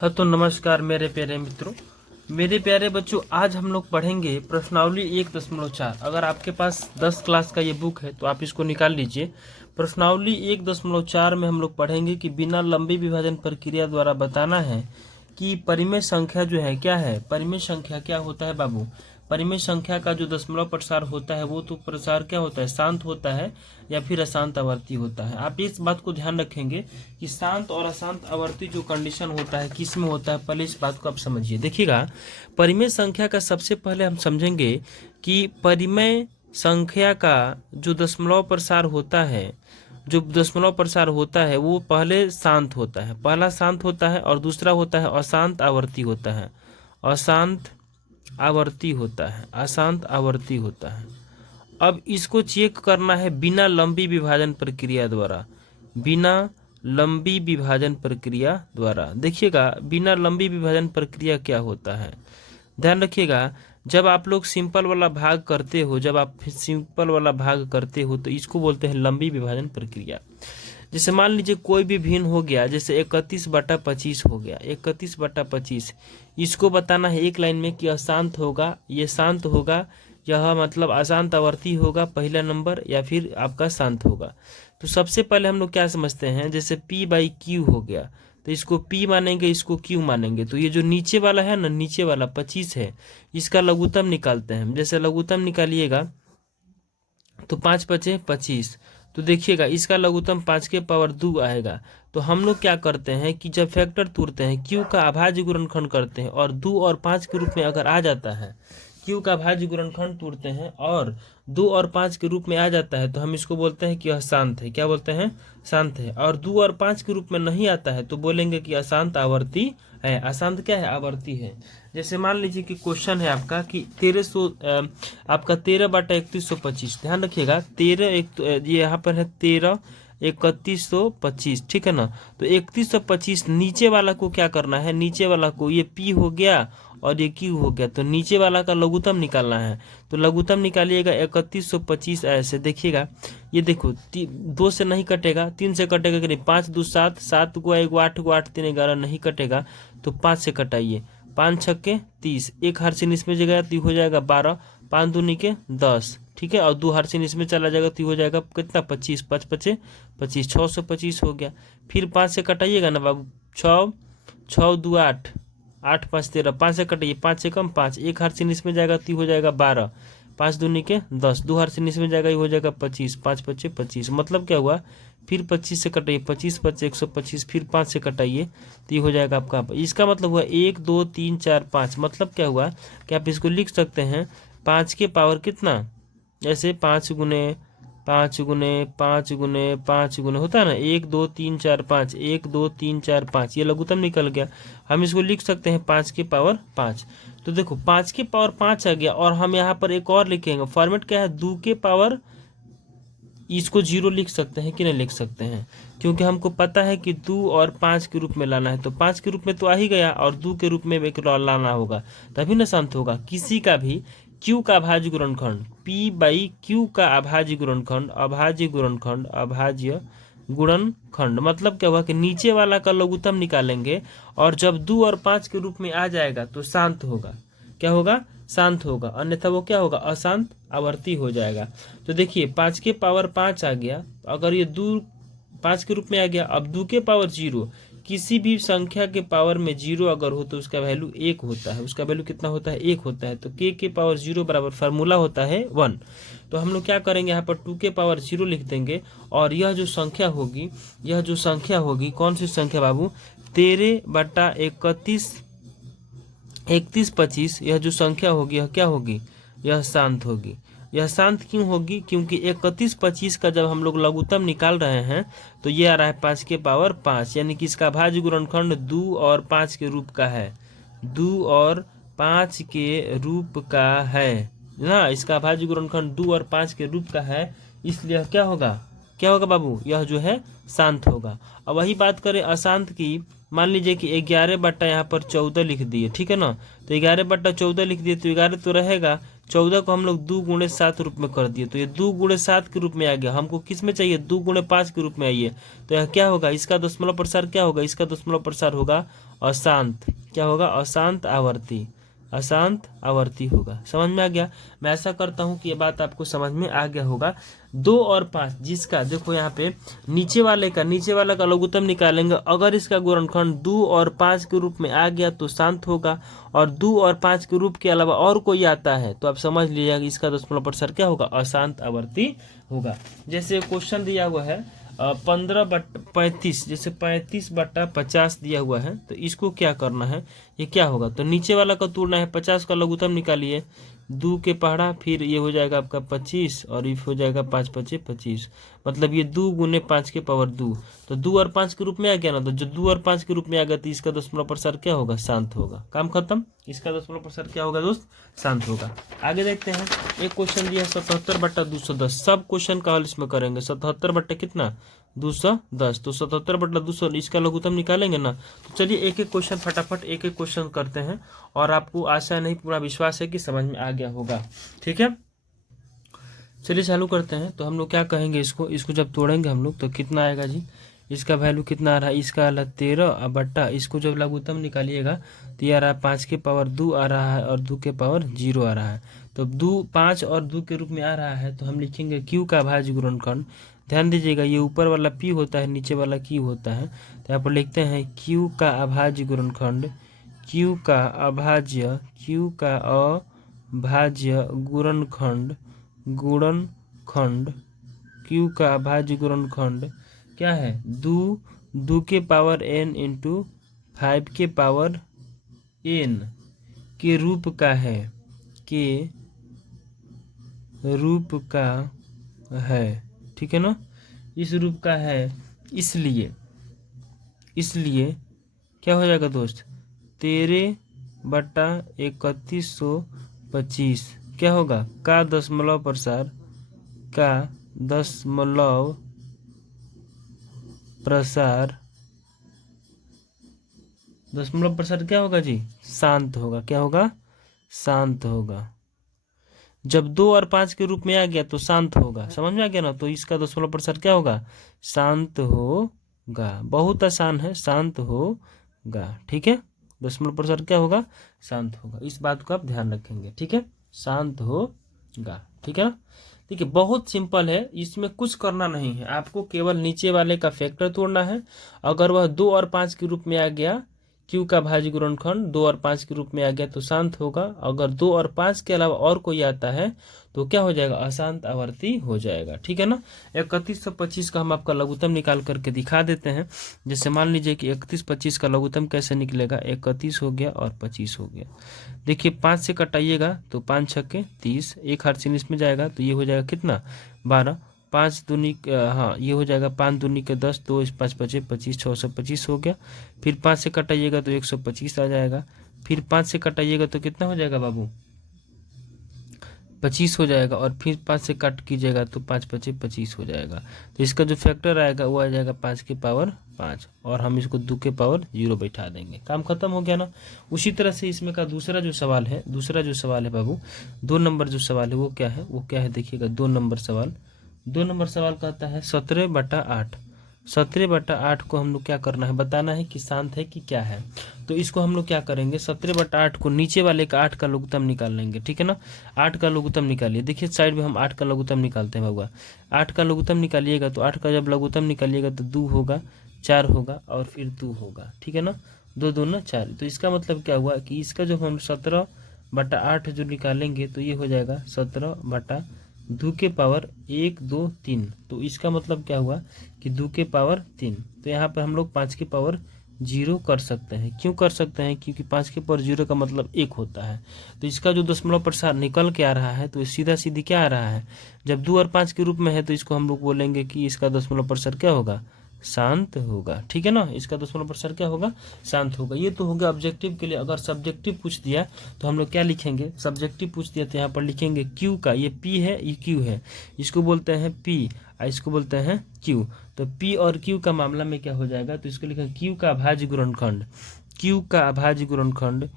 हाँ तो नमस्कार मेरे प्यारे मित्रों, मेरे प्यारे बच्चों, आज हम लोग पढ़ेंगे प्रश्नावली 1.4। अगर आपके पास 10 क्लास का ये बुक है तो आप इसको निकाल लीजिए। प्रश्नावली 1.4 में हम लोग पढ़ेंगे कि बिना लंबी विभाजन प्रक्रिया द्वारा बताना है कि परिमेय संख्या जो है क्या है। परिमेय संख्या क्या होता है बाबू? परिमेय संख्या का जो दशमलव प्रसार होता है वो तो प्रसार क्या होता है, शांत होता है या फिर अशांत आवर्ती होता है। आप इस बात को ध्यान रखेंगे कि शांत और अशांत आवर्ती जो कंडीशन होता है किस में होता है, पहले इस बात को आप समझिए। देखिएगा, परिमेय संख्या का सबसे पहले हम समझेंगे कि परिमेय संख्या का जो दशमलव प्रसार होता है, वो पहले शांत होता है। पहला शांत होता है और दूसरा होता है अशांत आवर्ती होता है। अशांत आवर्ती होता है, अशांत आवर्ती होता है। अब इसको चेक करना है बिना लंबी विभाजन प्रक्रिया द्वारा। बिना लंबी विभाजन प्रक्रिया द्वारा देखिएगा, बिना लंबी विभाजन प्रक्रिया क्या होता है, ध्यान रखिएगा। जब आप लोग सिंपल वाला भाग करते हो तो इसको बोलते हैं लंबी विभाजन प्रक्रिया। जैसे मान लीजिए कोई भी भिन्न हो गया, जैसे 31/25 हो गया, 31/25। इसको बताना है एक लाइन में कि अशांत होगा, ये शांत होगा, यह मतलब अशांत आवर्ती होगा पहला नंबर, या फिर आपका शांत होगा। तो सबसे पहले हम लोग क्या समझते हैं, जैसे P/Q हो गया तो इसको P मानेंगे, इसको Q मानेंगे। तो ये जो नीचे वाला है ना, नीचे वाला 25 है, इसका लघुत्तम निकालते हैं हम। जैसे लघुत्तम निकालिएगा तो 5×5 = 25। तो देखिएगा इसका लघुत्तम 5 के पावर 2 आएगा। तो हम लोग क्या करते हैं कि जब फैक्टर तोड़ते हैं, क्यू का अभाज्य गुणनखंड करते हैं और 2 और 5 के रूप में अगर आ जाता है, क्यू का अभाज्य गुणनखंड तोड़ते हैं और 2 और 5 के रूप में आ जाता है तो हम इसको बोलते हैं कि यह शांत है। क्या बोलते हैं? शांत है। और 2 और 5 के रूप में नहीं आता है तो बोलेंगे कि अशांत आवर्ती है। अशांत क्या है? आवर्ती है। जैसे मान लीजिए कि क्वेश्चन है आपका कि 13/3125। ध्यान रखिएगा, 13 एक ये यहाँ पर है 13/3125, ठीक है ना। तो 3125 नीचे वाला को क्या करना है, नीचे वाला को, ये P हो गया और ये Q हो गया, तो नीचे वाला का लघुत्तम निकालना है। तो लघुत्तम निकालिएगा 3125 ऐसे। देखिएगा ये देखो, 2 से नहीं कटेगा, 3 से कटेगा कि नहीं, 5×2 = 7, 7 × 1 = 8, 8 × 3 = 11, नहीं कटेगा तो 5 से कटाइए। 5×6 = 30, एक हर्षिन इसमें जगह तो हो जाएगा 12, 5×2 = 10, ठीक है। और 2 हर्षिन इसमें चला जाएगा तो हो जाएगा कितना, 25, 5×5 = 25, 625 हो गया। फिर 5 से कटाइएगा ना बाबू, 6, 6×2 = 8, 8×5 = 13, 5 से कटाइए, 5 से कम 5, एक हर्षिन इसमें जाएगा तो हो जाएगा 12, 5×2 = 10, 2 हर्षिन इसमें जाएगा, ये हो जाएगा 25, 5×5 = 25। मतलब क्या हुआ, फिर 25 से कटाइए, 25×5 = 125, फिर 5 से कटाइए तो ये हो जाएगा आपका। इसका मतलब हुआ 1 2 3 4 5। मतलब क्या हुआ कि आप इसको लिख सकते हैं 5 के पावर कितना, जैसे 5×5×5×5×5 होता है ना, 1 2 3 4 5, 1 2 3 4 5, ये लघुत्तम निकल गया। हम इसको लिख सकते हैं 5 के पावर 5। तो देखो 5 के पावर 5 आ गया। और हम यहाँ पर एक और लिखेंगे, फॉर्मेट क्या है, 2 के पावर, इसको 0 लिख सकते हैं कि नहीं लिख सकते हैं, क्योंकि हमको पता है कि 2 और 5 के रूप में लाना है। तो 5 के रूप में तो आ ही गया और 2 के रूप में एक लाना होगा, तभी न शांत होगा। किसी का भी Q का अभाज्य गुणनखंड, P/Q का अभाज्य गुणनखंड, अभाज्य गुणनखंड मतलब क्या हुआ कि नीचे वाला का लघुत्तम निकालेंगे और जब 2 और 5 के रूप में आ जाएगा तो शांत होगा। क्या होगा? शांत होगा, अन्यथा वो क्या होगा, अशांत आवर्ती हो जाएगा। तो देखिए 5 के पावर 5 आ गया, अगर ये 2 5 के रूप में आ गया। अब 2 के पावर 0, किसी भी संख्या के पावर में 0 अगर हो तो उसका वैल्यू 1 होता है। उसका वैल्यू कितना होता है? 1 होता है। तो k के पावर 0 बराबर फार्मूला होता है 1। तो हम लोग क्या करेंगे, यहाँ पर 2 के पावर 0 लिख देंगे और यह जो संख्या होगी, कौन सी संख्या बाबू, 13/3125, यह जो संख्या होगी यह क्या होगी, यह शांत होगी। यह शांत क्यों होगी? क्योंकि 31/25 का जब हम लोग लघुत्तम निकाल रहे हैं तो ये आ रहा है 5 के पावर 5, यानी कि इसका भाज्य गुणनखंड 2 और 5 के रूप का है, 2 और 5 के रूप का है ना। इसका भाज्य गुणनखंड 2 और 5 के रूप का है, इसलिए क्या होगा, क्या होगा बाबू, यह जो है शांत होगा। अब वही बात करें अशांत की, मान लीजिए कि 11 यहाँ पर 14 लिख दिए, ठीक है ना। तो 11/14 लिख दिए तो 11 तो रहेगा, 14 को हम लोग 2×7 रूप में कर दिए तो ये 2×7 के रूप में आ गया। हमको किस में चाहिए, 2×5 के रूप में आइए। तो यह क्या होगा, इसका दशमलव प्रसार क्या होगा, इसका दशमलव प्रसार होगा अशांत, क्या होगा, अशांत आवर्ती, अशांत आवर्ती होगा। समझ में आ गया। मैं ऐसा करता हूँ कि ये बात आपको समझ में आ गया होगा। 2 और 5 जिसका देखो यहाँ पे नीचे वाला का लघुत्तम निकालेंगे, अगर इसका गुणनखंड 2 और 5 के रूप में आ गया तो शांत होगा, और 2 और 5 के रूप के अलावा और कोई आता है तो आप समझ लीजिएगा इसका दशमलव प्रसार क्या होगा, अशांत आवर्ती होगा। जैसे क्वेश्चन दिया हुआ है 15/35, जैसे 35/50 दिया हुआ है, तो इसको क्या करना है, ये क्या होगा, तो नीचे वाला का तोड़ना है, 50 का लघुत्तम निकालिए, 2 के पहाड़ा, फिर ये हो जाएगा आपका 25 और ये हो जाएगा 5 5 25, मतलब ये 2 गुने 5 के पावर 2, तो 2 और 5 के रूप में आ गया ना, तो जो 2 और 5 के रूप में आ गया तो इसका दशमलव प्रसार क्या होगा, शांत होगा। काम खत्म, इसका दशमलव प्रसार क्या होगा दोस्त, शांत होगा। आगे देखते हैं, एक क्वेश्चन दिया है 77/210, सब क्वेश्चन का हल इसमें करेंगे। 77 बट्टे कितना, 210, तो 77/200 इसका लघुत्तम निकालेंगे ना। तो चलिए एक एक क्वेश्चन फटाफट एक एक क्वेश्चन करते हैं, और आपको आशा नहीं पूरा विश्वास है कि समझ में आ गया होगा। ठीक है, चलिए चालू करते हैं। तो हम लोग क्या कहेंगे, इसको जब तोड़ेंगे हम लोग तो कितना आएगा जी, इसका वैल्यू कितना आ रहा है, इसका आ रहा 13 बट्टा, इसको जब लघुत्तम निकालिएगा तो ये आ रहा है 5 के पावर 2 आ रहा है और 2 के पावर 0 आ रहा है। तो 2 5 और 2 के रूप में आ रहा है, तो हम लिखेंगे क्यू का अभाज्य गुणनखंड। ध्यान दीजिएगा, ये ऊपर वाला पी होता है, नीचे वाला क्यू होता है, तो यहाँ पर लिखते हैं क्यू का अभाज्य गुणनखंड, क्यू का अभाज्य गुणनखंड क्यू का अभाज्य गुणनखंड क्या है, 2 के पावर n इंटू 5 के पावर n के रूप का है, ठीक है ना, इस रूप का है, इसलिए क्या हो जाएगा दोस्त, 13/3125 क्या होगा, का दशमलव प्रसार क्या होगा जी, शांत होगा। क्या होगा, शांत होगा। जब 2 और 5 के रूप में आ गया तो शांत होगा। समझ में आ गया ना, तो इसका दशमलव प्रसार क्या होगा, शांत होगा। बहुत आसान है, शांत होगा। ठीक है, दशमलव प्रसार क्या होगा, शांत होगा। इस बात को आप ध्यान रखेंगे। ठीक है, शांत होगा। ठीक है ना, देखिए बहुत सिंपल है, इसमें कुछ करना नहीं है, आपको केवल नीचे वाले का फैक्टर तोड़ना है। अगर वह 2 और 5 के रूप में आ गया, क्यू का भाज्य गुणनखंड 2 और 5 के रूप में आ गया तो शांत होगा। अगर 2 और 5 के अलावा और कोई आता है तो क्या हो जाएगा, अशांत आवर्ती हो जाएगा। ठीक है ना, 3125 का हम आपका लघुत्तम निकाल करके दिखा देते हैं। जैसे मान लीजिए कि 3125 का लघुत्तम कैसे निकलेगा, 31 हो गया और 25 हो गया। देखिए 5 से कटाइएगा तो 5 छक्के 30, एक हाथ से इसमें जाएगा तो ये हो जाएगा कितना, 12, 5 दूनी हाँ ये हो जाएगा 5 दूनी के 10, 2 5 5 25, 625 हो गया। फिर 5 से कटाइएगा तो 125 आ जाएगा। फिर 5 से कटाइएगा तो कितना हो जाएगा बाबू, 25 हो जाएगा। और फिर 5 से कट कीजिएगा तो 5 5 25 हो जाएगा। तो इसका जो फैक्टर आएगा वो आ जाएगा 5 के पावर 5, और हम इसको 2 के पावर 0 बैठा देंगे। काम खत्म हो गया ना। उसी तरह से इसमें का दूसरा जो सवाल है बाबू, 2 नंबर जो सवाल है वो क्या है देखिएगा। 2 नंबर सवाल कहता है 17/8। 17/8 को हम लोग क्या करना है, बताना है कि शांत है कि क्या है। तो इसको हम लोग क्या करेंगे, 17/8 को नीचे वाले का 8 का लघुत्तम निकाल लेंगे। ठीक है ना, 8 का लघुत्तम निकालिए। देखिए साइड में हम 8 का लघुत्तम निकालते हैं बाबू। 8 का लघुत्तम निकालिएगा तो 8 का जब लघुत्तम निकालिएगा तो 2 होगा, 4 होगा और फिर 2 होगा। ठीक है ना, 2 2 4। तो इसका मतलब क्या हुआ कि इसका जो हम 17/8 जो निकालेंगे तो ये हो जाएगा 17/2 के पावर 1 2 3। तो इसका मतलब क्या हुआ कि 2 के पावर 3। तो यहाँ पर हम लोग 5 के पावर 0 कर सकते हैं। क्यों कर सकते हैं, क्योंकि 5 के पावर 0 का मतलब 1 होता है। तो इसका जो दशमलव प्रसार निकल के आ रहा है तो सीधा सीधी क्या आ रहा है, जब 2 और 5 के रूप में है तो इसको हम लोग बोलेंगे कि इसका दशमलव प्रसार क्या होगा, शांत होगा। ठीक है ना, इसका दशमलव प्रसार क्या होगा, शांत होगा। ये तो होगा ऑब्जेक्टिव के लिए। अगर सब्जेक्टिव पूछ दिया तो हम लोग क्या लिखेंगे, सब्जेक्टिव पूछ दिया तो यहाँ पर लिखेंगे क्यू का, ये पी है ये क्यू है, इसको बोलते हैं पी और इसको बोलते हैं क्यू। तो पी और क्यू का मामला में क्या हो जाएगा, तो इसको लिखेंगे क्यू का अभाज्य गुणनखंड, क्यू का अभाज्य गुणनखंड,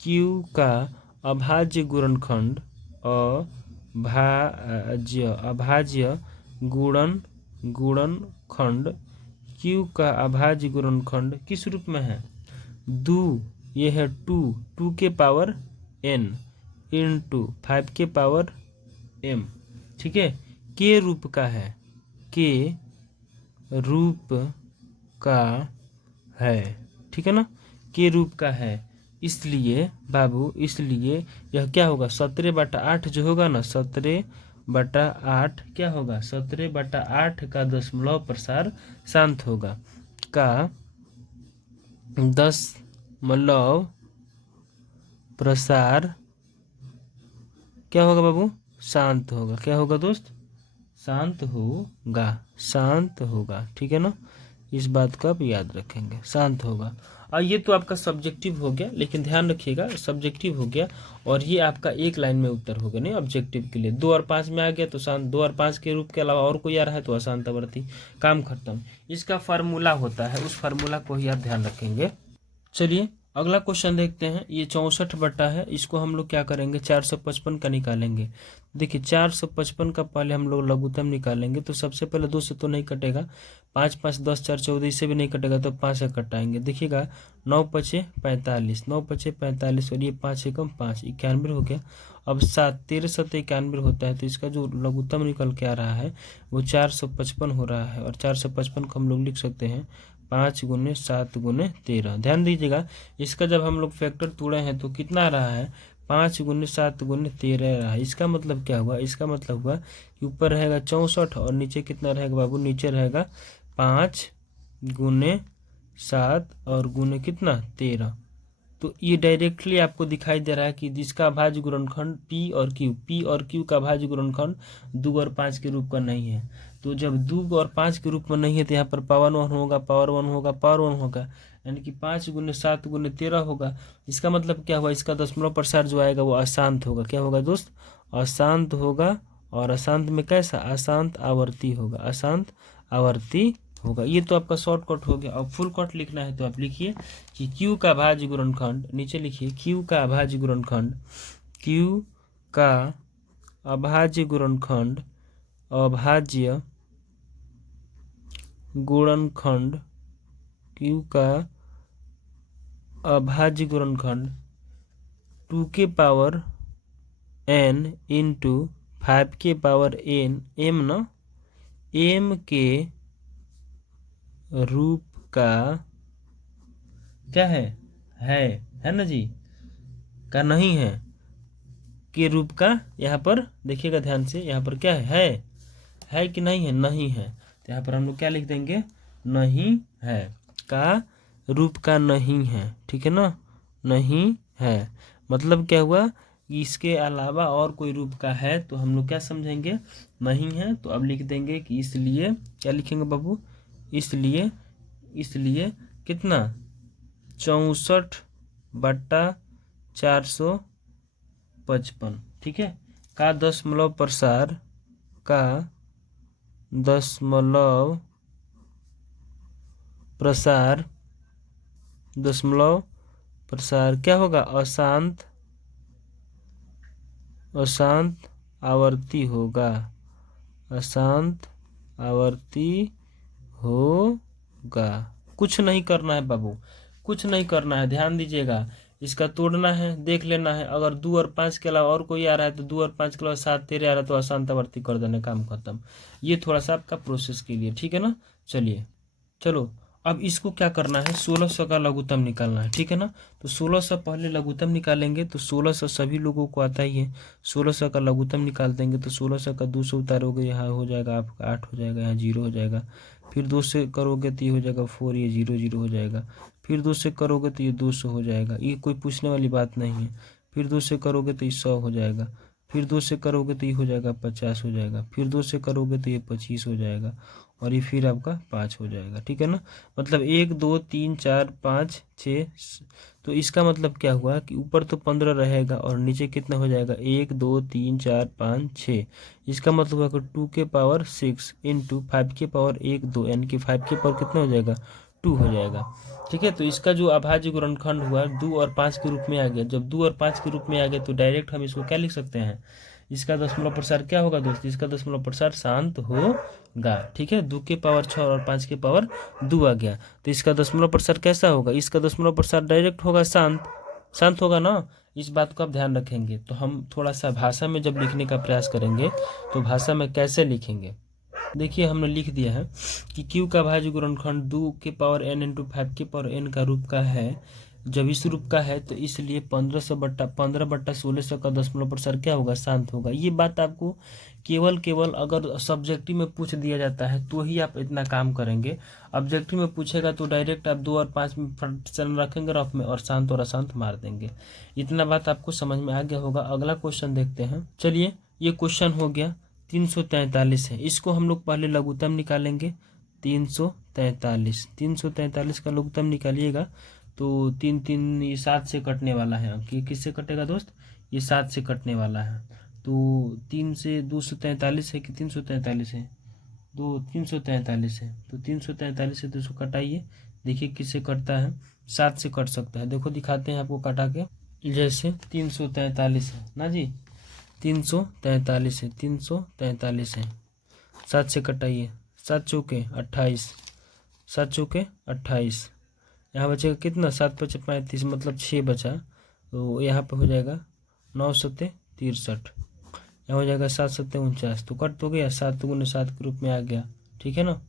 क्यू का अभाज्य गुणनखंड, अभाज्य गुणनखंड, क्यू का अभाज्य गुणनखंड किस रूप में है, 2 ये है 2 के पावर n इंटू 5 के पावर m, ठीक है। के रूप का है, के रूप का है, ठीक है ना, के रूप का है। इसलिए बाबू, इसलिए यह क्या होगा, 17/8 जो होगा ना, 17/8 क्या होगा, 17/8 का दशमलव प्रसार शांत होगा, का दशमलव प्रसार क्या होगा बाबू, शांत होगा। क्या होगा दोस्त, शांत होगा, शांत होगा, ठीक है ना। इस बात को आप याद रखेंगे, शांत होगा। और ये तो आपका सब्जेक्टिव हो गया, लेकिन ध्यान रखिएगा सब्जेक्टिव हो गया और ये आपका एक लाइन में उत्तर हो गया, नहीं ऑब्जेक्टिव के लिए। 2 और 5 में आ गया तो शांत, 2 और 5 के रूप के अलावा और कोई आ रहा है तो अशांत आवर्ती, काम खत्म। इसका फार्मूला होता है, उस फार्मूला को ही आप ध्यान रखेंगे। चलिए अगला क्वेश्चन देखते हैं। ये 64 है, इसको हम लोग क्या करेंगे, 455 का निकालेंगे। देखिए 455 का पहले हम लोग लघुत्तम निकालेंगे, तो सबसे पहले 2 से तो नहीं कटेगा, 5 5 10 4 14, इससे भी नहीं कटेगा तो 5 से कटाएंगे। देखिएगा 9 5 45, 9 5 45 और ये 5 एकम 5, 91 हो गया। अब 7 13 7 91 होता है, तो इसका जो लघुत्तम निकल के आ रहा है वो 455 हो रहा है। और 455 को हम लोग लिख सकते हैं 5 × 7 × 13। ध्यान दीजिएगा, इसका जब हम लोग फैक्टर तोड़े हैं तो कितना आ रहा है, 5 × 7 × 13 रहा है। इसका मतलब क्या हुआ, इसका मतलब हुआ कि ऊपर रहेगा 64 और नीचे कितना रहेगा बाबू, नीचे रहेगा 5 × 7 और गुने कितना 13। तो ये डायरेक्टली आपको दिखाई दे रहा है कि जिसका अभाज्य गुणनखंड P और Q का अभाज्य गुणनखंड 2 और 5 के रूप का नहीं है। तो जब 2 और 5 के रूप में नहीं है तो यहाँ पर पावर 1 होगा, पावर 1 होगा, पावर 1 होगा, यानी कि 5 × 7 × 13 होगा। इसका मतलब क्या हुआ, इसका दशमलव प्रसार जो आएगा वो अशांत होगा। क्या होगा दोस्त, अशांत होगा। और अशांत में कैसा, अशांत आवर्ती होगा, अशांत आवर्ती होगा। ये तो आपका शॉर्टकट हो गया। अब फुल कट लिखना है तो आप लिखिए कि Q का अभाज्य गुणनखंड, नीचे लिखिए Q का अभाज्य गुणनखंड, Q का अभाज्य गुणनखंड, अभाज्य गुणनखंड, Q का अभाज्य गुणनखंड 2 के पावर n इंटू 5 के पावर n, m ना, m के रूप का क्या है ना जी, का नहीं है, के रूप का। यहाँ पर देखिएगा ध्यान से, यहाँ पर क्या है कि नहीं है, नहीं है। तो यहाँ पर हम लोग क्या लिख देंगे, नहीं है, का रूप का नहीं है, ठीक है ना, नहीं है। मतलब क्या हुआ, इसके अलावा और कोई रूप का है तो हम लोग क्या समझेंगे, नहीं है। तो अब लिख देंगे कि इसलिए, क्या लिखेंगे बाबू, इसलिए कितना 64/455, ठीक है, का दशमलव प्रसार, का दशमलव प्रसार, दशमलव प्रसार क्या होगा, अशांत आवर्ती होगा, अशांत आवर्ती होगा। कुछ नहीं करना है बाबू, कुछ नहीं करना है, ध्यान दीजिएगा। इसका तोड़ना है, देख लेना है। अगर 2 और 5 के अलावा और कोई आ रहा है तो 2 और 5 के अलावा 7 13 आ रहा है तो अशांत आवर्ती कर देना, काम खत्म। ये थोड़ा सा आपका प्रोसेस के लिए, ठीक है ना। चलिए चलो अब इसको क्या करना है, 1600 का लघुत्तम निकालना है, ठीक है ना। तो 1600 पहले लघुत्तम निकालेंगे, तो 1600 सभी लोगों को आता ही है। 1600 का लघुत्तम निकाल देंगे तो 1600 का 200 उतारोगे, यहाँ हो जाएगा आपका 8 हो जाएगा, यहाँ 0 हो जाएगा। फिर 2 से करोगे तो ये हो जाएगा 4, ये 0 0 हो जाएगा। फिर 2 से करोगे तो ये 200 हो जाएगा, ये कोई पूछने वाली बात नहीं है। फिर 2 से करोगे तो ये 100 हो जाएगा। फिर 2 से करोगे तो ये हो जाएगा 50 हो जाएगा। फिर 2 से करोगे तो ये 25 हो जाएगा और ये फिर आपका 5 हो जाएगा, ठीक है ना। मतलब 1 2 3 4 5 6। तो इसका मतलब क्या हुआ कि ऊपर तो 15 रहेगा और नीचे कितना हो जाएगा, 1 2 3 4 5 6। इसका मतलब हुआ कि 2 के पावर 6 इंटू 5 के पावर 1 2, यानी कि 5 के पावर कितना हो जाएगा, 2 हो जाएगा, ठीक है। तो इसका जो अभाज्य गुणनखंड हुआ 2 और 5 के रूप में आ गया। जब 2 और 5 के रूप में आ गया तो डायरेक्ट हम इसको क्या लिख सकते हैं, इसका दशमलव प्रसार क्या होगा दोस्त, इसका दशमलव प्रसार शांत होगा। ठीक है, 2 के पावर 6 और 5 के पावर 2 आ गया, तो इसका दशमलव प्रसार कैसा होगा, इसका दशमलव प्रसार डायरेक्ट होगा शांत, शांत होगा ना। इस बात को आप ध्यान रखेंगे। तो हम थोड़ा सा भाषा में जब लिखने का प्रयास करेंगे तो भाषा में कैसे लिखेंगे, देखिए हमने लिख दिया है कि क्यू का भाज्य गुणनखंड 2 के पावर n इंटू 5 के पावर n का रूप का है। जब इस रूप का है तो इसलिए 15/16 का दशमलव प्रसार क्या होगा, शांत होगा। ये बात आपको केवल अगर सब्जेक्टिव में पूछ दिया जाता है तो ही आप इतना काम करेंगे। ऑब्जेक्टिव में पूछेगा तो डायरेक्ट आप 2 और 5 में फ्रैक्शन रखेंगे रफ में और शांत और अशांत मार देंगे। इतना बात आपको समझ में आ गया होगा। अगला क्वेश्चन देखते हैं। चलिए, ये क्वेश्चन हो गया 343 है। इसको हम लोग पहले लघुत्तम निकालेंगे। 343 का लघुत्तम निकालिएगा तो 3 ये 7 से कटने वाला है। ये किससे कटेगा दोस्त, ये 7 से कटने वाला है। तो 3 से 243 है कि 343 है, 343 है। तो 343 से 200 कटाइए, देखिए किससे कटता है, 7 से कट सकता है। देखो दिखाते हैं आपको कटा के। जैसे 343 है ना जी, 343 है, 343 है, 7 से कटाइए, 7 चौके 28, 7 चौके 28। यहाँ बचेगा कितना, 7 × 5 = 35, मतलब 6 बचा। तो यहाँ पे हो जाएगा 9 × 7 = 63, यहाँ हो जाएगा 7 × 7 = 49। तो कट तो गया, 7 × 7 के रूप में आ गया। ठीक है ना।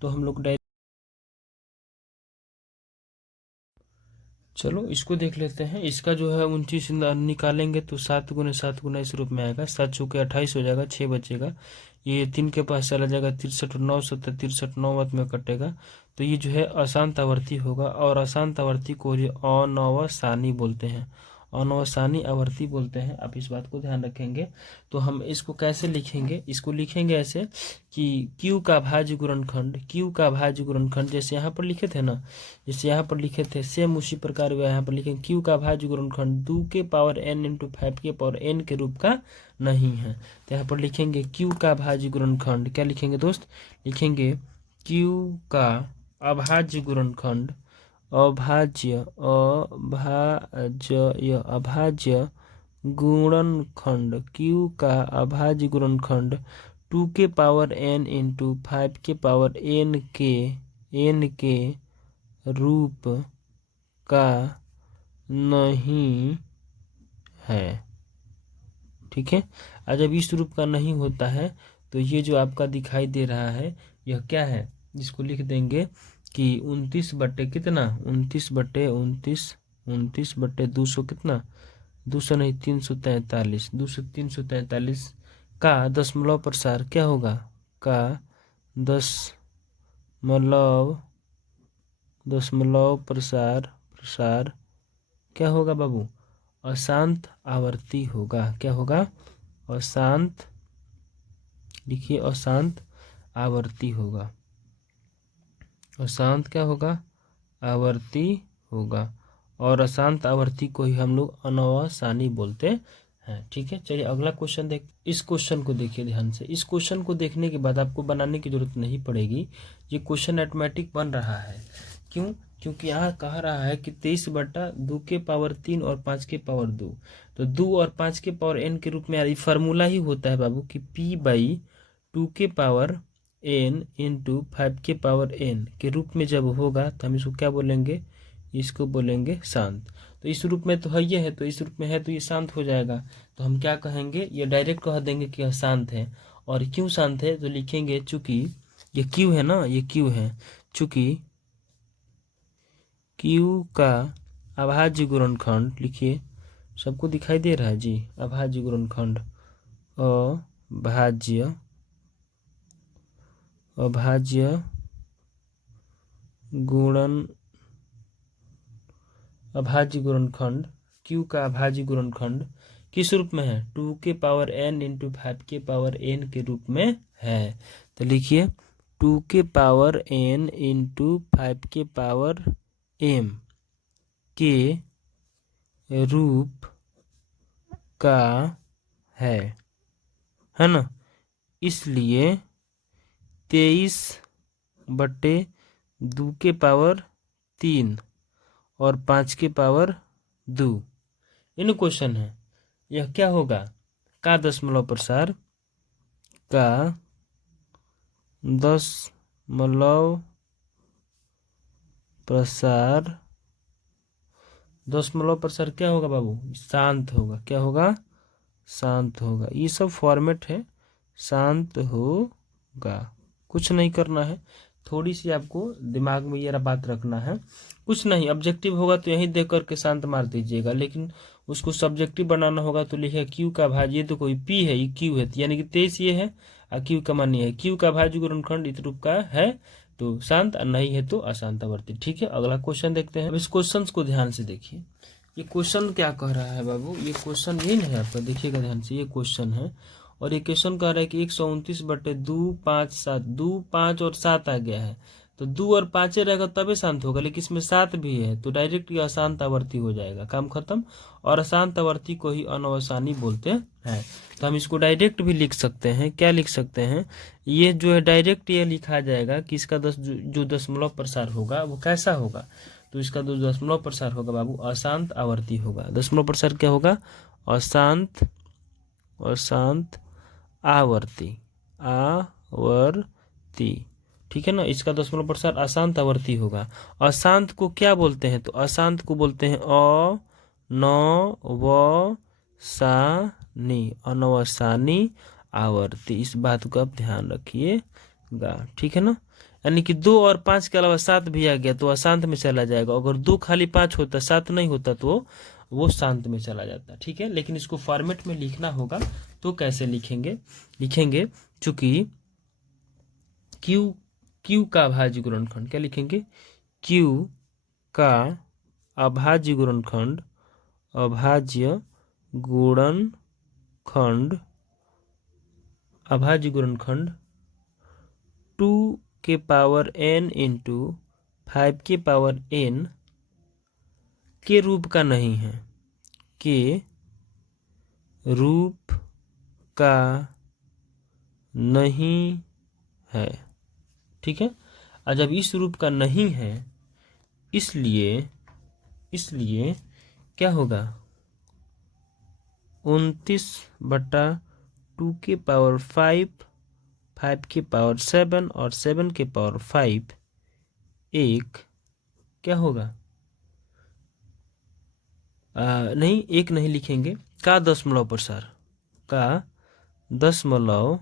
तो हम लोग चलो इसको देख लेते हैं। इसका जो है 29 निकालेंगे तो 7 × 7 × इस रूप में आएगा। 7 चौके 28 हो जाएगा, 6 बचेगा। ये 3 के पास चला जाएगा, 63 और 9 7 63, 9 में कटेगा। तो ये जो है अशांत आवर्ती होगा और अशांत आवर्ती को अनवसानी बोलते हैं, अनवसानी आवर्ती बोलते हैं। आप इस बात को ध्यान रखेंगे। तो हम इसको कैसे लिखेंगे, इसको लिखेंगे ऐसे कि Q का भाज्य गुणनखंड, Q का भाज्य गुणनखंड जैसे यहाँ पर लिखे थे ना, जैसे यहाँ पर लिखे थे सेम उसी प्रकार यहाँ पर लिखेंगे। Q का भाज्य गुणनखंड 2 के पावर n इंटू 5 के पावर n के रूप का नहीं है। तो यहाँ पर लिखेंगे Q का भाज्य गुणनखंड, क्या लिखेंगे दोस्त, लिखेंगे Q का अभाज्य गुणनखंड, अभाज्य गुणनखंड, Q का अभाज्य गुणनखंड 2 के पावर n इंटू 5 के पावर n के रूप का नहीं है। ठीक है। और जब इस रूप का नहीं होता है तो ये जो आपका दिखाई दे रहा है यह क्या है, जिसको लिख देंगे कि 29 बटे कितना, 29/200 कितना, 200 नहीं 343, 343 का दशमलव प्रसार क्या होगा, का दशमलव प्रसार क्या होगा बाबू, अशांत आवर्ती होगा। क्या होगा, अशांत, लिखिए अशांत आवर्ती होगा। अशांत क्या होगा, आवर्ती होगा। और अशांत आवर्ती को ही हम लोग अनवसानी बोलते हैं। ठीक है। चलिए अगला क्वेश्चन देख, इस क्वेश्चन को देखिए ध्यान से। इस क्वेश्चन को देखने के बाद आपको बनाने की जरूरत नहीं पड़ेगी, ये क्वेश्चन ऑटोमेटिक बन रहा है। क्यों, क्योंकि यहाँ कह रहा है कि 23/2 के पावर 3 और 5 के पावर 2। तो 2 और 5 के पावर n के रूप में यार फार्मूला ही होता है बाबू कि p/2 के पावर n इंटू 5 के पावर n के रूप में जब होगा तो हम इसको क्या बोलेंगे, इसको बोलेंगे शांत। तो इस रूप में तो है ये है, तो इस रूप में है तो ये शांत हो जाएगा। तो हम क्या कहेंगे, ये डायरेक्ट कह देंगे कि यह शांत है। और क्यों शांत है, तो लिखेंगे चूंकि ये क्यू है ना, ये क्यू है, चूंकि क्यू का अभाज्य गुणनखंड, लिखिए सबको दिखाई दे रहा है जी, अभाज्य गुणनखंड, अभाज्य गुणनखंड Q का अभाज्य गुणनखंड किस रूप में है, 2 के पावर n इंटू 5 के पावर n के रूप में है। तो लिखिए 2 के पावर n इंटू 5 के पावर m के रूप का है ना। इसलिए 23/2 के पावर 3 और 5 के पावर 2 इन क्वेश्चन है। यह क्या होगा, का दशमलव प्रसार, का दशमलव प्रसार, दशमलव प्रसार क्या होगा बाबू, शांत होगा। क्या होगा, शांत होगा। ये सब फॉर्मेट है, शांत होगा। कुछ नहीं करना है, थोड़ी सी आपको दिमाग में ये बात रखना है। कुछ नहीं, ऑब्जेक्टिव होगा तो यही देख करके शांत मार दीजिएगा, लेकिन उसको सब्जेक्टिव बनाना होगा तो लिखिए क्यू का भाज्य, ये तो कोई पी है, ये क्यू है, यानी कि 23 ये है और क्यू का मान ये है। क्यू का भाज्य गुणनखंड इस रूप का है तो शांत, और नहीं है तो अशांत आवर्ती। ठीक है, अगला क्वेश्चन देखते हैं। अब इस क्वेश्चन को ध्यान से देखिए, ये क्वेश्चन क्या कह रहा है बाबू, ये क्वेश्चन ये नहीं है आपका, देखिएगा ध्यान से, ये क्वेश्चन है और ये क्वेश्चन कह रहा है कि 129/2 5 7, 2 5 और 7 आ गया है, तो 2 और 5 रहेगा तबे शांत होगा, लेकिन इसमें 7 भी है तो डायरेक्ट ये अशांत आवर्ती हो जाएगा, काम खत्म। और अशांत आवर्ती को ही अनवसानी बोलते हैं। तो हम इसको डायरेक्ट भी लिख सकते हैं। क्या लिख सकते हैं, ये जो है डायरेक्ट ये लिखा जाएगा कि इसका जो दशमलव प्रसार होगा वो कैसा होगा, तो इसका जो दशमलव प्रसार होगा बाबू अशांत आवर्ती होगा। दशमलव प्रसार क्या होगा, अशांत आवर्ती, ठीक है ना। इसका दशमलव प्रसार अशांत आवर्ती होगा। अशांत को क्या बोलते हैं, तो अशांत को बोलते हैं अनवसानी आवर्ती। इस बात को आप ध्यान रखिएगा, ठीक है ना। यानी कि 2 और 5 के अलावा 7 भी आ गया तो अशांत में चला जाएगा। अगर 2 खाली 5 होता, 7 नहीं होता तो वो शांत में चला जाता। ठीक है, लेकिन इसको फॉर्मेट में लिखना होगा तो कैसे लिखेंगे चूंकि क्यू का अभाज्य गुणनखंड, क्या लिखेंगे, क्यू का अभाज्य गुणनखंड, अभाज्य गुणनखंड 2 के पावर n इंटू 5 के पावर n के रूप का नहीं है, के रूप का नहीं है। ठीक है, और जब इस रूप का नहीं है इसलिए क्या होगा, 29/2 के पावर 5, 5 के पावर 7 और 7 के पावर 5 एक क्या होगा, नहीं एक नहीं लिखेंगे, का दशमलव प्रसार, का दशमलव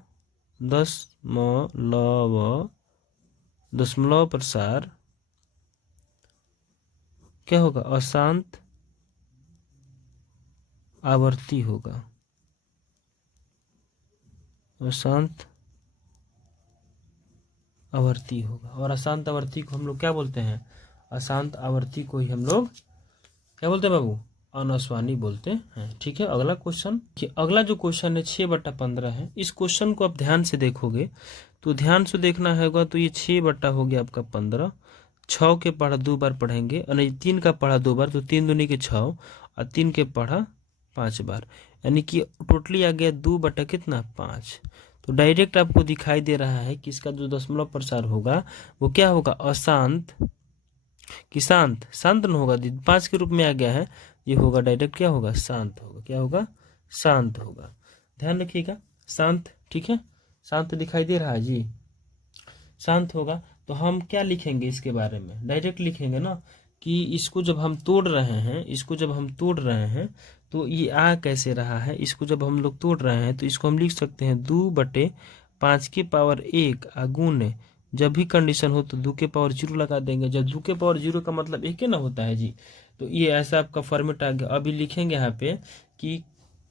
प्रसार क्या होगा, अशांत आवर्ती होगा। अशांत आवर्ती होगा। और अशांत आवर्ती को हम लोग क्या बोलते हैं, अशांत आवर्ती को ही हम लोग क्या बोलते हैं बाबू, अनस्वानी बोलते हैं। ठीक है, अगला क्वेश्चन, अगला जो क्वेश्चन है 6/15 है। इस क्वेश्चन को आप ध्यान से देखोगे तो ध्यान से देखना होगा, तो ये 6 हो गया आपका 15, 6 के पढ़ा 2 बार पढ़ेंगे, और 3 का पढ़ा 2 बार, तो 3 दूनी के 6 और 3 के पढ़ा 5 बार, यानी कि टोटली आ गया 2 कितना 5। तो डायरेक्ट आपको दिखाई दे रहा है कि इसका जो दशमलव प्रसार होगा वो क्या होगा, अशांत कि शांत, शांत न होगा, 5 के रूप में आ गया है, ये होगा डायरेक्ट क्या होगा, शांत होगा। क्या होगा, शांत होगा। ध्यान रखिएगा, शांत। ठीक है, शांत दिखाई दे रहा है जी, शांत होगा। तो हम क्या लिखेंगे इसके बारे में, डायरेक्ट लिखेंगे ना कि इसको जब हम तोड़ रहे हैं तो ये आ कैसे रहा है, इसको जब हम लोग तोड़ रहे हैं तो इसको हम लिख सकते हैं 2/5 के पावर 1 गुणे, जब भी कंडीशन हो तो 2 के पावर 0 लगा देंगे। जब 2 के पावर 0 का मतलब 1 ही ना होता है जी, तो ये ऐसा आपका फॉर्मेट आ गया। अभी लिखेंगे यहाँ पे कि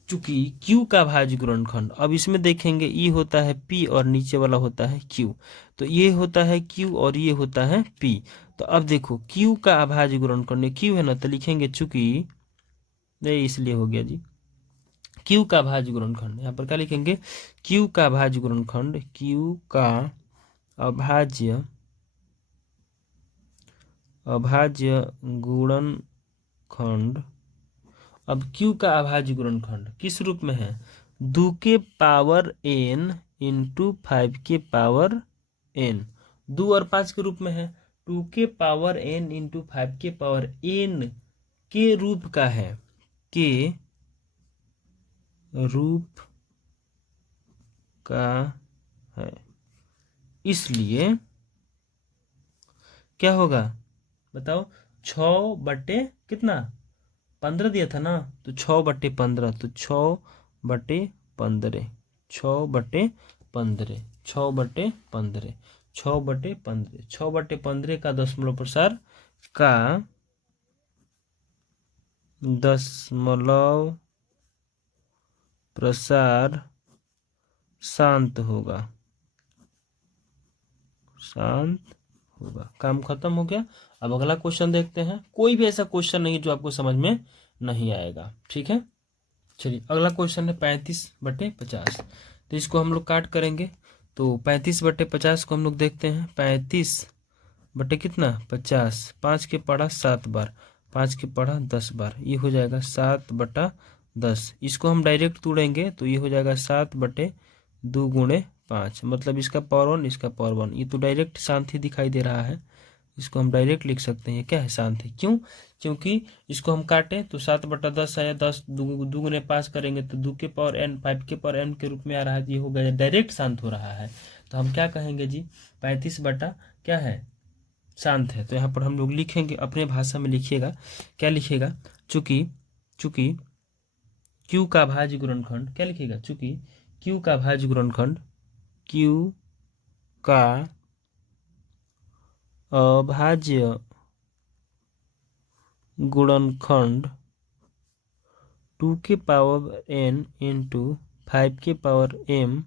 चूंकि Q का भाज्य गुणनखंड, अब इसमें देखेंगे E होता है P और नीचे वाला होता है Q, तो ये होता है Q और ये होता है P। तो अब देखो Q का अभाज्य गुणनखंड, Q है ना, तो लिखेंगे चूंकि नहीं, इसलिए हो गया जी, Q का अभाज्य गुणनखंड, यहाँ पर क्या लिखेंगे, Q का अभाज्य गुणनखंड, Q का अभाज्य गुणनखंड। अब Q का अभाज्य गुणनखंड किस रूप में है, 2 के पावर n इंटू 5 के पावर n, 2 और 5 के रूप में है, 2 के पावर n इंटू 5 के पावर n के रूप का है, के रूप का है। इसलिए क्या होगा बताओ, 6 बटे कितना 15 दिया था ना, तो 6/15, तो 6/15, 6/15, 6/15, 6/15, 6/15 का दशमलव प्रसार का दशमलव प्रसार शांत होगा, शांत होगा। काम खत्म हो गया। अब अगला क्वेश्चन देखते हैं। कोई भी ऐसा क्वेश्चन नहीं जो आपको समझ में नहीं आएगा, ठीक है। चलिए अगला क्वेश्चन है 35/50। तो इसको हम लोग काट करेंगे। तो 35/50 को हम लोग देखते हैं। 35 बटे कितना 50, 5 के पढ़ा 7 बार, 5 के पढ़ा 10 बार, ये हो जाएगा 7/10। इसको हम डायरेक्ट तोड़ेंगे तो ये हो जाएगा 7/2 × 5, मतलब इसका पावर 1 इसका पावर 1। ये तो डायरेक्ट शांत ही दिखाई दे रहा है, इसको हम डायरेक्ट लिख सकते हैं। क्या है शांत है, क्यों? क्योंकि इसको हम काटें तो 7/10 आया, 10 2 × 5 करेंगे तो 2 के पावर n 5 के पावर n के रूप में आ रहा है। ये हो गया डायरेक्ट शांत हो रहा है। तो हम क्या कहेंगे जी, 35 बटा क्या है शांत है। तो यहाँ पर हम लोग लिखेंगे, अपने भाषा में लिखिएगा। क्या लिखिएगा, चूंकि चूंकि q का भाज्य गुणनखंड, क्या लिखिएगा, चूंकि q का भाज्य गुणनखंड, q का अभाज्य गुणनखंड 2 के पावर n × 5 के पावर m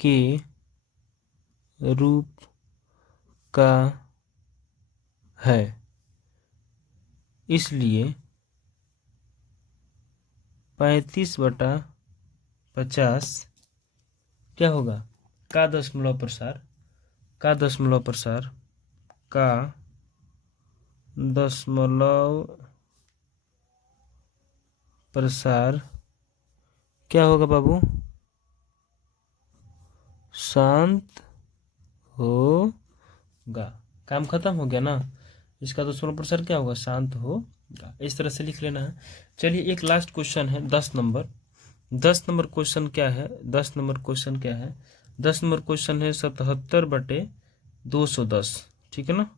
के रूप का है। इसलिए 35/50 क्या होगा, का दशमलव प्रसार, का दशमलव प्रसार, का दशमलव प्रसार क्या होगा बाबू, शांत होगा। काम खत्म हो गया ना। इसका दशमलव प्रसार क्या होगा, शांत होगा। इस तरह से लिख लेना है। चलिए एक लास्ट क्वेश्चन है 10 नंबर। 10 नंबर क्वेश्चन क्या है, 10 नंबर क्वेश्चन क्या है, 10 नंबर क्वेश्चन है 77/210, ठीक है ना।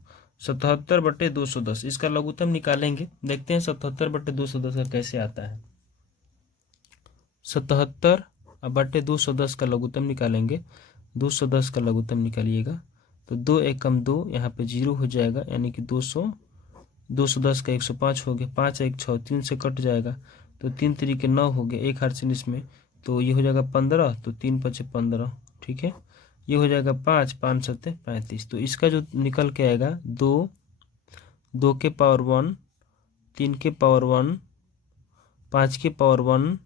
77/210 इसका लघुत्तम निकालेंगे। देखते हैं 77/210 का कैसे आता है। 77/210 का लघुत्तम निकालेंगे। 210 का लघुत्तम निकालिएगा तो 2 एकम 2, यहाँ पे 0 हो जाएगा, यानी कि 210 का 105 हो गया। 5 1 6, 3 से कट जाएगा तो 3 3 9 हो गया, एक हाथ से इसमें, तो ये हो जाएगा 15, तो 3 5 15, ठीक है। ये हो जाएगा 5 5 7 35। तो इसका जो निकल के आएगा 2 2 के पावर 1, 3 के पावर 1, 5 के पावर 1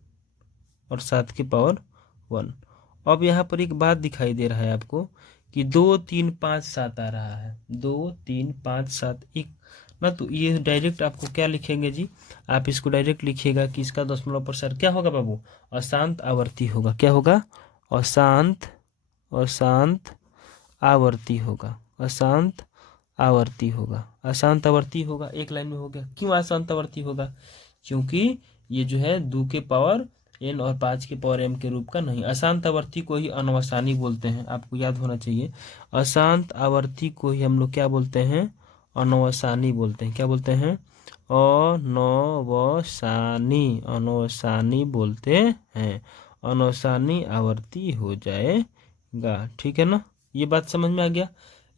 और 7 के पावर 1। अब यहाँ पर एक बात दिखाई दे रहा है आपको कि 2 3 5 7 आ रहा है, 2 3 5 7 1 ना। तो ये डायरेक्ट आपको क्या लिखेंगे जी, आप इसको डायरेक्ट लिखिएगा कि इसका दशमलव प्रसार क्या होगा बाबू, अशांत आवर्ती होगा। क्या होगा, अशांत आवर्ती होगा, अशांत आवर्ती होगा, अशांत आवर्ती होगा। एक लाइन में हो गया। क्यों अशांत आवर्ती होगा, क्योंकि ये जो है 2 के पावर n और 5 के पावर m के रूप का नहीं। अशांत आवर्ती को ही अनवसानी बोलते हैं, आपको याद होना चाहिए। अशांत आवर्ती को ही हम लोग क्या बोलते हैं, अनवसानी बोलते हैं। क्या बोलते हैं, अनवसानी, अनवसानी बोलते हैं। अनवसानी आवर्ती हो जाएगा, ठीक है ना। ये बात समझ में आ गया।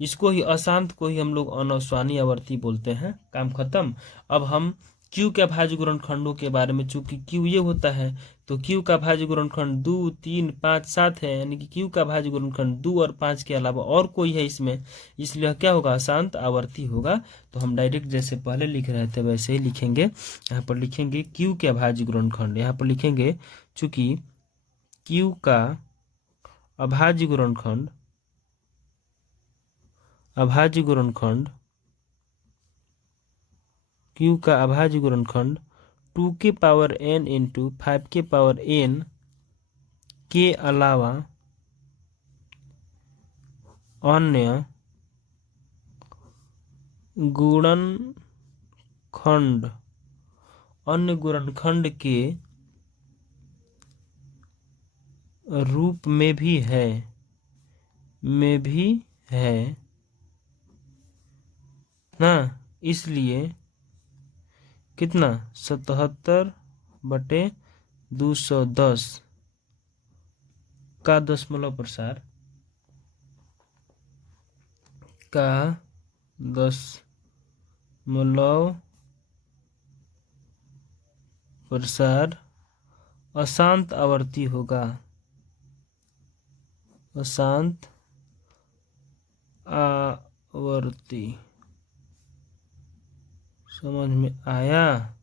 इसको ही, अशांत को ही हम लोग अनवसानी आवर्ती बोलते हैं। काम खत्म। अब हम क्यू के अभाज्य गुणनखंडों के बारे में, चूंकि क्यू ये होता है तो क्यू का भाज्य गुणनखंड 2 3 5 7 है, यानी कि क्यू का भाज्य गुणनखंड 2 और 5 के अलावा और कोई है इसमें, इसलिए क्या होगा, अशांत आवर्ती होगा। तो हम डायरेक्ट जैसे पहले लिख रहे थे वैसे ही लिखेंगे। यहाँ पर लिखेंगे क्यू के अभाज्य गुणनखंड, यहाँ पर लिखेंगे चूंकि क्यू का अभाज्य गुणनखंड, अभाज्य गुणनखंड, क्यू का अभाज्य गुणनखंड 2 के पावर n × 5 के पावर n के अलावा अन्य गुणनखंड, अन्य गुणनखंड के रूप में भी है, में भी है ना, इसलिए कितना 77/210 का दशमलव प्रसार का दशमलव प्रसार अशांत आवर्ती होगा। अशांत आवर्ती समझ में आया?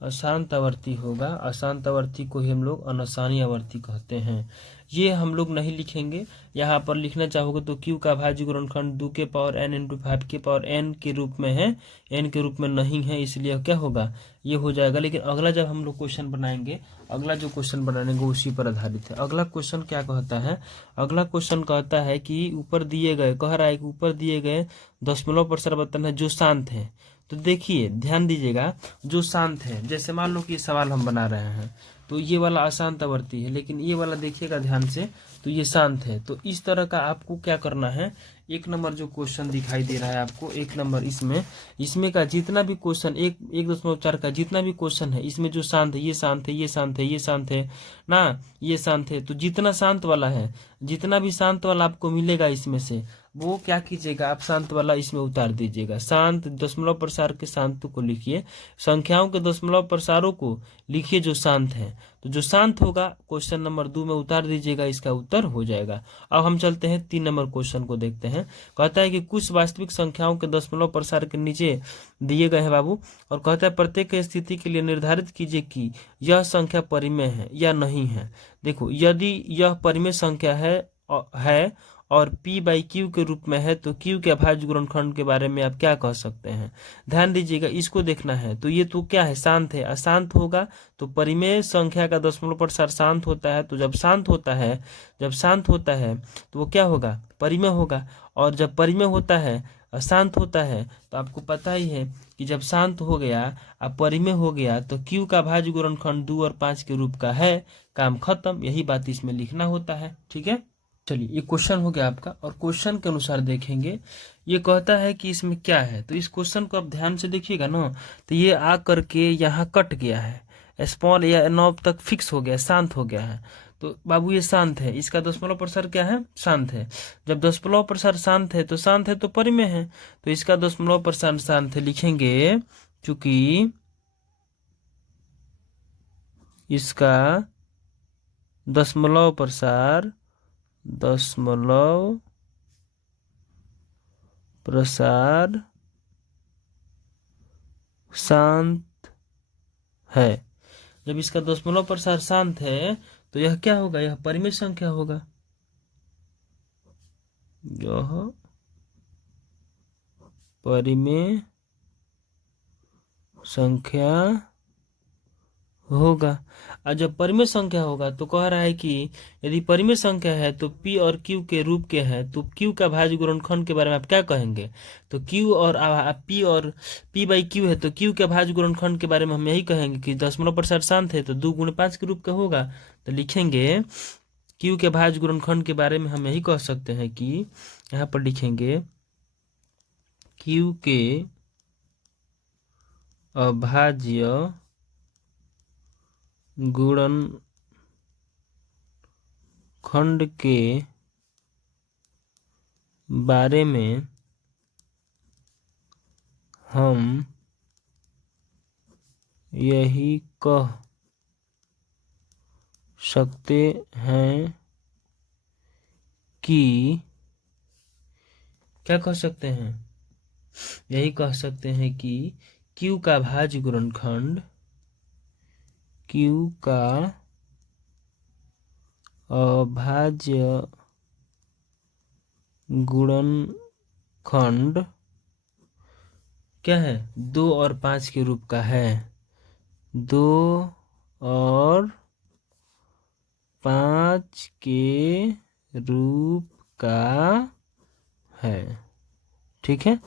अशांत आवर्ती होगा। अशांत आवर्ती को ही हम लोग अनशानी आवर्ती कहते हैं। ये हम लोग नहीं लिखेंगे, यहाँ पर लिखना चाहोगे तो क्यू का भाज्य गुणनखंड 2 के पावर n इंटू 5 के पावर n के रूप में है, n के रूप में नहीं है, इसलिए क्या होगा, ये हो जाएगा। लेकिन अगला जब हम लोग क्वेश्चन बनाएंगे, अगला जो क्वेश्चन बनाएंगे उसी पर आधारित है। अगला क्वेश्चन क्या कहता है? अगला क्वेश्चन कहता है कि ऊपर दिए गए, कह रहा है कि ऊपर दिए गए दशमलव प्रसार बताना है जो शांत है। तो देखिए ध्यान दीजिएगा, जो शांत है, जैसे मान लो कि ये सवाल हम बना रहे हैं तो ये वाला अशांत आवर्ती है, लेकिन ये वाला देखिएगा ध्यान से तो ये शांत है। तो इस तरह का आपको क्या करना है, 1 नंबर जो क्वेश्चन दिखाई दे रहा है आपको, 1 नंबर इसमें का जितना भी क्वेश्चन 1.4 का जितना भी क्वेश्चन है, इसमें जो शांत है, ये शांत है, ये शांत है, ये शांत है ना, ये शांत है। तो जितना शांत वाला है, जितना भी शांत वाला आपको मिलेगा इसमें से, वो क्या कीजिएगा, आप शांत वाला इसमें उतार दीजिएगा। शांत दशमलव प्रसार के शांत को लिखिए, संख्याओं के दशमलव प्रसारों को लिखिए जो शांत है। तो जो शांत होगा क्वेश्चन नंबर 2 में उतार दीजिएगा, इसका उत्तर हो जाएगा। अब हम चलते हैं 3 नंबर क्वेश्चन को देखते हैं। कहता है कि कुछ वास्तविक संख्याओं के दशमलव प्रसार के नीचे दिए गए हैं बाबू, और कहता है प्रत्येक स्थिति के लिए निर्धारित कीजिए कि यह संख्या परिमेय है या नहीं है। देखो, यदि यह परिमेय संख्या है और p/q के रूप में है तो q के अभाज्य गुणनखंड के बारे में आप क्या कह सकते हैं? ध्यान दीजिएगा, इसको देखना है। तो ये तो क्या है, शांत है। अशांत होगा तो परिमेय संख्या का दशमलव प्रसार शांत होता है। तो जब शांत होता है तो वो क्या होगा, परिमेय होगा। और जब परिमेय होता है, अशांत होता है, तो आपको पता ही है कि जब शांत हो गया अब परिमेय हो गया तो q का भाज्य गुणनखंड 2 और 5 के रूप का है, काम खत्म। यही बात इसमें लिखना होता है। ठीक है, चलिए ये क्वेश्चन हो गया आपका। और क्वेश्चन के अनुसार देखेंगे, ये कहता है कि इसमें क्या है। तो इस क्वेश्चन को आप ध्यान से देखिएगा ना, तो ये आ करके यहाँ कट गया है, स्मॉल या नॉब तक फिक्स हो गया, शांत हो गया है। तो बाबू ये शांत है, इसका दशमलव प्रसार क्या है, शांत है। जब दशमलव प्रसार शांत है तो परिमेय है, तो इसका दशमलव प्रसार शांत है, लिखेंगे चूंकि इसका दशमलव प्रसार शांत है। जब इसका दशमलव प्रसार शांत है तो यह क्या होगा, यह परिमेय संख्या होगा। यह परिमेय संख्या होगा। और जब परिमेय संख्या होगा तो कह रहा है कि यदि परिमेय संख्या है तो p और q के रूप के है, तो q का भाज्य गुणनखंड के बारे में आप क्या कहेंगे? तो q और p/q है तो q के भाज्य गुणनखंड के बारे में हम यही कहेंगे कि दशमलव प्रसार शांत है तो 2 × 5 के रूप का होगा। तो लिखेंगे q के भाज्य गुणनखंड के बारे में हम यही कह सकते हैं कि यहाँ पर लिखेंगे q के अभाज्य गुणनखंड के बारे में हम यही कह सकते हैं कि, क्या कह सकते हैं, यही कह सकते हैं कि q का भाज्य गुणनखंड, q का अभाज्य गुणनखंड क्या है, 2 और 5 के रूप का है। 2 और 5 के रूप का है। ठीक है,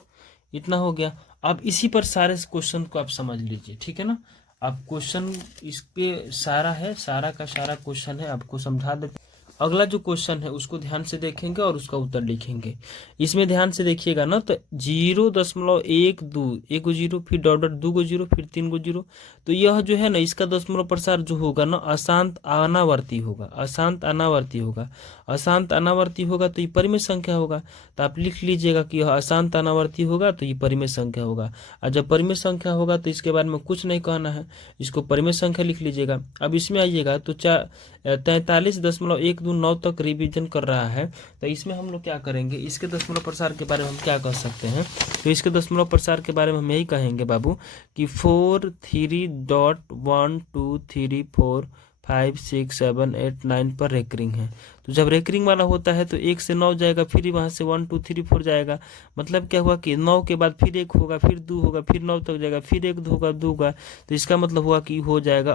इतना हो गया। अब इसी पर सारे क्वेश्चन को आप समझ लीजिए। ठीक है ना, अब क्वेश्चन इस पे सारा है, सारा का सारा क्वेश्चन है, आपको समझा देते। अगला जो क्वेश्चन है उसको ध्यान से देखेंगे और उसका उत्तर लिखेंगे। इसमें ध्यान से देखिएगा ना, तो 0.12, एक गो जीरो, फिर डॉट डॉट 2 गो जीरो, फिर 3 गो जीरो। तो यह जो है ना, इसका दशमलव प्रसार जो होगा ना, अशांत अनावर्ती होगा, अशांत अनावर्ती होगा। अशांत अनावर्ती होगा तो ये परिमेय संख्या होगा। तो आप लिख लीजिएगा कि यह अशांत अनावर्ती होगा तो ये परिमेय संख्या होगा। और जब परिमेय संख्या होगा तो इसके बारे में कुछ नहीं कहना है, इसको परिमेय संख्या लिख लीजिएगा। अब इसमें आइएगा तो 43.129 तक रिवीजन कर रहा है। तो इसमें हम लोग क्या करेंगे, इसके दशमलव प्रसार के बारे में हम क्या कह सकते हैं। तो इसके दशमलव प्रसार के बारे में हम यही कहेंगे बाबू कि 43.123456789 पर रेकरिंग है। तो जब रेकरिंग वाला होता है तो 1 से 9 जाएगा, फिर वहाँ से 1 2 3 4 जाएगा। मतलब क्या हुआ कि 9 के बाद फिर 1 होगा, फिर 2 होगा, फिर 9 तक जाएगा, फिर 1 होगा, 2 होगा। तो इसका मतलब हुआ कि हो जाएगा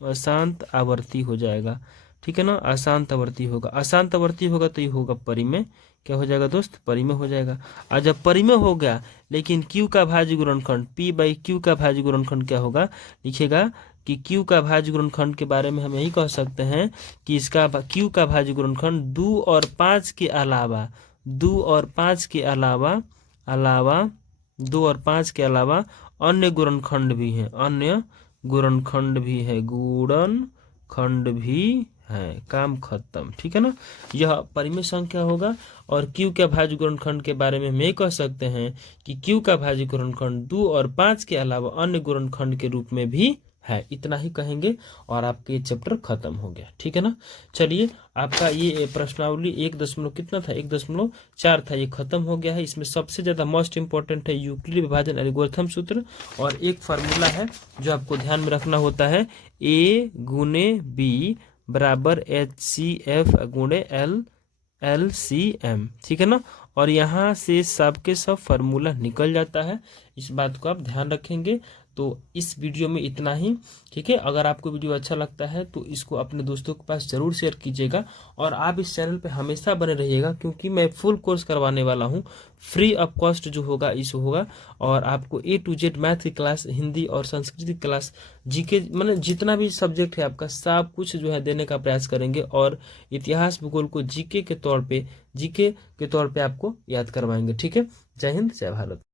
अशांत आवर्ती हो जाएगा। ठीक है ना, अशांत आवर्ती होगा। अशांत आवर्ती होगा तो ये होगा परिमेय। क्या हो जाएगा दोस्त, परिमेय हो जाएगा। और जब परिमेय हो गया लेकिन Q का भाज्य गुणनखंड P/Q का भाज्य गुणनखंड क्या होगा, लिखेगा कि Q का भाज्य गुणनखंड के बारे में हम यही कह सकते हैं कि इसका Q का भाज्य गुणनखंड 2 और 5 के अलावा 2 और 5 के अलावा 2 और 5 के अलावा अन्य गुणनखंड भी हैं, अन्य गुणनखंड भी है, गुणनखंड भी है। काम खत्म। ठीक है ना, यह परिमेय संख्या होगा। और Q का भाज्य गुणनखंड के बारे में हम ये कह सकते हैं कि Q का भाज्य गुणनखंड 2 और 5 के अलावा अन्य गुणनखंड के रूप में भी है। इतना ही कहेंगे और आपके ये चैप्टर खत्म हो गया। ठीक है ना, चलिए आपका ये प्रश्नावली 1 कितना था, 1.4 था, ये खत्म हो गया है। इसमें सबसे ज्यादा मोस्ट इंपॉर्टेंट है यूक्लिड विभाजन एल्गोरिथम सूत्र, और एक फार्मूला है जो आपको ध्यान में रखना होता है, A गुने B बराबर HCF गुणे LCM। ठीक है ना, और यहाँ से सबके सब फार्मूला निकल जाता है। इस बात को आप ध्यान रखेंगे। तो इस वीडियो में इतना ही। ठीक है, अगर आपको वीडियो अच्छा लगता है तो इसको अपने दोस्तों के पास जरूर शेयर कीजिएगा, और आप इस चैनल पे हमेशा बने रहिएगा क्योंकि मैं फुल कोर्स करवाने वाला हूँ, फ्री ऑफ कॉस्ट जो होगा इशू होगा। और आपको A to Z मैथ की क्लास, हिंदी और संस्कृत की क्लास, जीके मतलब जितना भी सब्जेक्ट है आपका सब कुछ जो है देने का प्रयास करेंगे, और इतिहास भूगोल को जीके के तौर पे आपको याद करवाएंगे। ठीक है, जय हिंद, जय भारत।